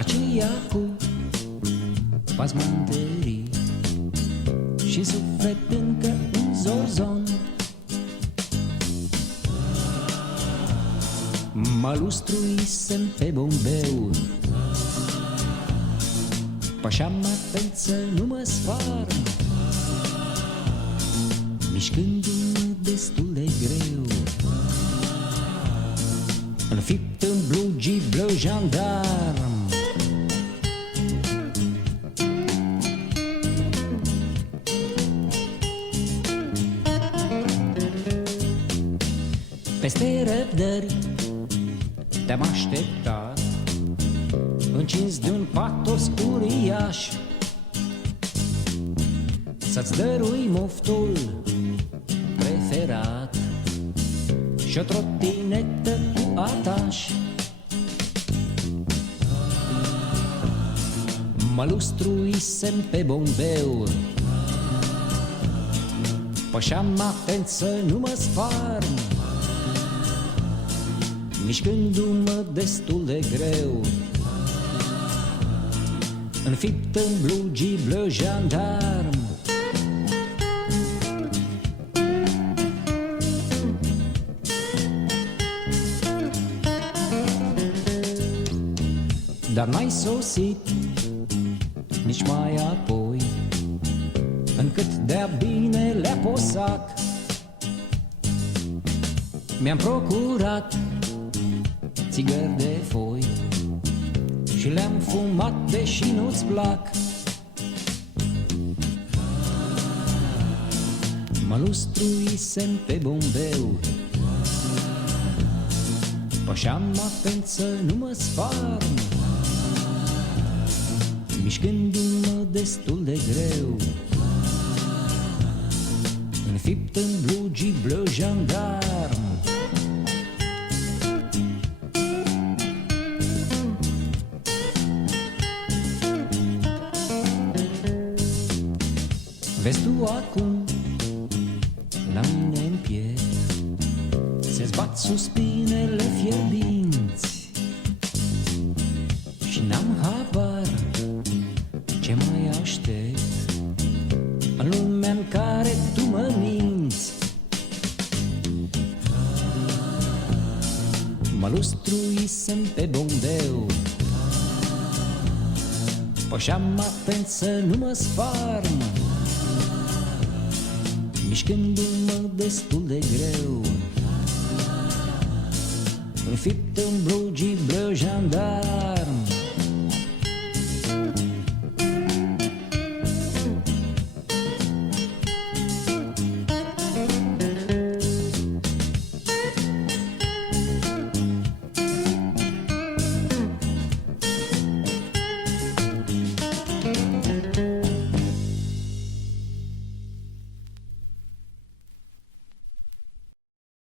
aceea cu pasmântării și suflet încă un zorzon. Mă lustruisem pe bombeu, pășeam atent să nu mă sfarm, mișcându-mă destul de greu, înfipt în blugii bleu jandarm. Peste răbdări te-am așteptat, încins de un patos uriaș, să-ți dărui moftul preferat și o trotinetă cu ataș. Mă lustruisem pe bombeu, pășeam atent să nu mă sfarm, mișcându-mă destul de greu, înfipt în blugii bleu jandarm. Dar n-ai sosit nici mai apoi, încât de-a bine le-a posat. Mi-am procurat țigări de foi și le-am fumat, deși nu-ți plac. Mă lustruisem pe bombeu, pășeam atent să nu mă sfarm, mișcându-mă destul de greu, înfipt în blugii bleu jandarm. Vezi tu acum, la mine în piept, se zbat suspinele fierbinți și n-am habar ce mai aștept în lumea în care tu mă minți. Mă lustruisem pe bombeu, pășeam atent să nu mă sfarm, mișcându-mă destul de greu, înfipt în blugii bleu jandarm.